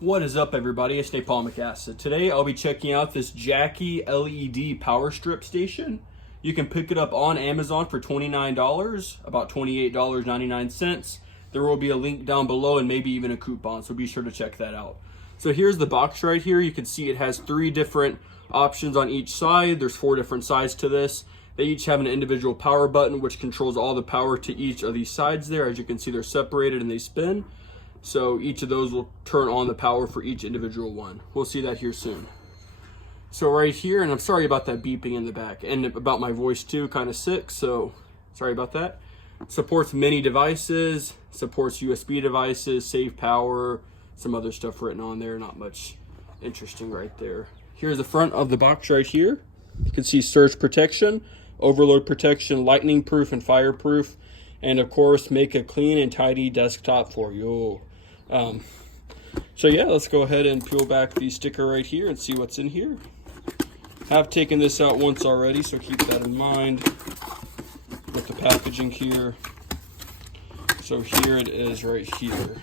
What is up, everybody? It's Napalmic Acid. Today I'll be checking out this Jacky LED power strip station. You can pick it up on Amazon for $29, about $28.99. There will be a link down below and maybe even a coupon, so be sure to check that out. So here's the box right here. You can see it has 3 different options on each side. There's 4 different sides to this. They each have an individual power button which controls all the power to each of these sides there. As you can see, they're separated and they spin. So each of those will turn on the power for each individual one. We'll see that here soon. So right here, and I'm sorry about that beeping in the back and about my voice too, kind of sick, so sorry about that. Supports many devices, supports USB devices, save power, some other stuff written on there, not much interesting right there. Here's the front of the box right here. You can see surge protection, overload protection, lightning proof and fireproof, and of course make a clean and tidy desktop for you. So yeah, let's go ahead and peel back the sticker right here and see what's in here. I've taken this out once already, so keep that in mind with the packaging here. So here it is right here.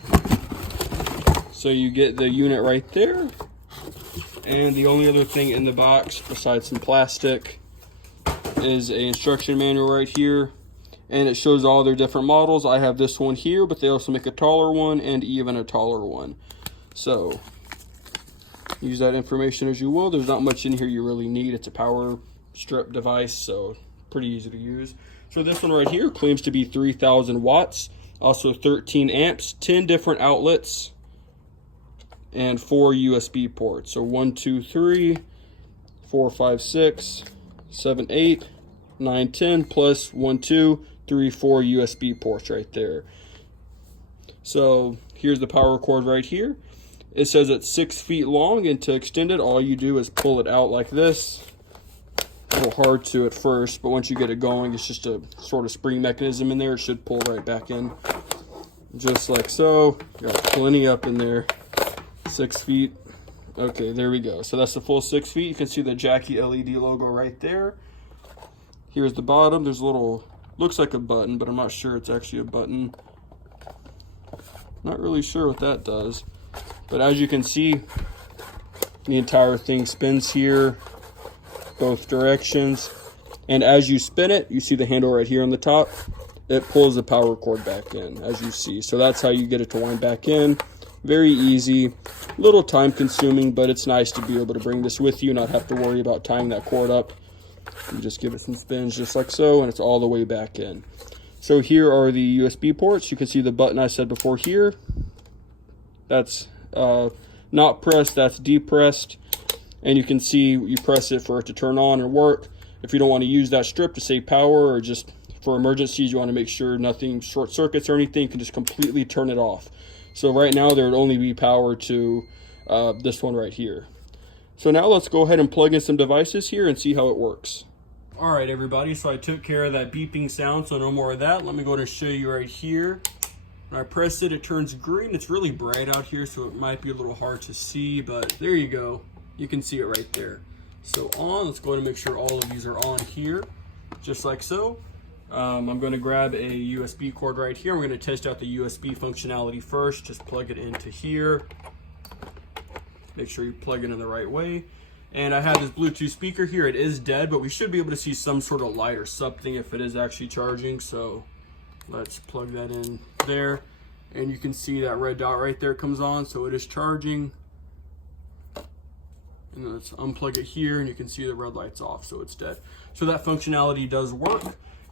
So you get the unit right there, and the only other thing in the box besides some plastic is an instruction manual right here, and it shows all their different models. I have this one here, but they also make a taller one and even a taller one. So use that information as you will. There's not much in here you really need. It's a power strip device, so pretty easy to use. So this one right here claims to be 3,000 watts, also 13 amps, 10 different outlets, and 4 USB ports. So 1, 2, 3, 4, 5, 6, 7, 8, 9, 10, plus 1, 2, 3, 4 USB ports right there. So here's the power cord right here. It says it's 6 feet long, and to extend it, all you do is pull it out like this. A little hard to at first, but once you get it going, it's just a sort of spring mechanism in there. It should pull right back in, just like so. Got plenty up in there. 6 feet. Okay, there we go. So that's the full 6 feet. You can see the Jacky LED logo right there. Here's the bottom. There's a little, looks like a button, but I'm not sure it's actually a button. Not really sure what that does. But as you can see, the entire thing spins here, both directions. And as you spin it, you see the handle right here on the top. It pulls the power cord back in, as you see. So that's how you get it to wind back in. Very easy, little time consuming, but it's nice to be able to bring this with you, not have to worry about tying that cord up. You just give it some spins just like so, and it's all the way back in. So here are the USB ports. You can see the button I said before here. That's not pressed, that's depressed. And you can see you press it for it to turn on and work. If you don't want to use that strip to save power, or just for emergencies, you want to make sure nothing short circuits or anything, you can just completely turn it off. So right now there would only be power to this one right here. So now let's go ahead and plug in some devices here and see how it works. All right, everybody, so I took care of that beeping sound, so no more of that. Let me go ahead and show you right here. When I press it, it turns green. It's really bright out here, so it might be a little hard to see, but there you go. You can see it right there. So on, let's go ahead and make sure all of these are on here, just like so. I'm going to grab a USB cord right here. We're going to test out the USB functionality first. Just plug it into here. Make sure you plug it in the right way. And I have this Bluetooth speaker here. It is dead, but we should be able to see some sort of light or something if it is actually charging. So let's plug that in there. And you can see that red dot right there comes on, so it is charging. And let's unplug it here, and you can see the red light's off, so it's dead. So that functionality does work.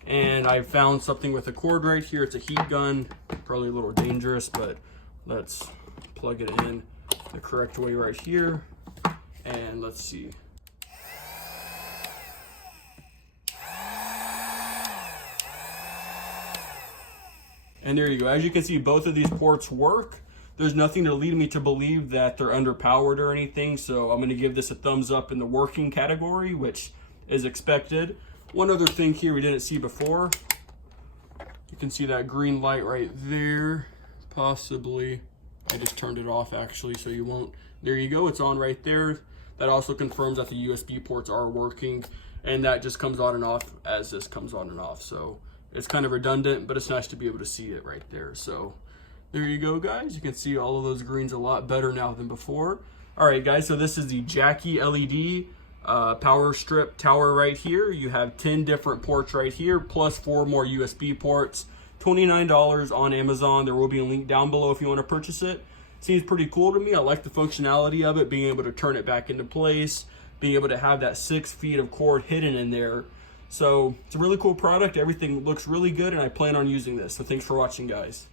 And I found something with a cord right here. It's a heat gun, probably a little dangerous, but let's plug it in the correct way right here. And let's see. And there you go. As you can see, both of these ports work. There's nothing to lead me to believe that they're underpowered or anything, so I'm going to give this a thumbs up in the working category, which is expected. One other thing here we didn't see before. You can see that green light right there. Possibly. I just turned it off actually, so you won't. There you go. It's on right there. That also confirms that the USB ports are working, and that just comes on and off as this comes on and off. So it's kind of redundant, but it's nice to be able to see it right there. So There you go, guys. You can see all of those greens a lot better now than before. All right, guys, so this is the Jacky LED power strip tower right here. You have 10 different ports right here, plus 4 more USB ports. $29 on Amazon. There will be a link down below if you want to purchase it. Seems pretty cool to me. I like the functionality of it, being able to turn it back into place, being able to have that 6 feet of cord hidden in there. So it's a really cool product. Everything looks really good, and I plan on using this. So thanks for watching, guys.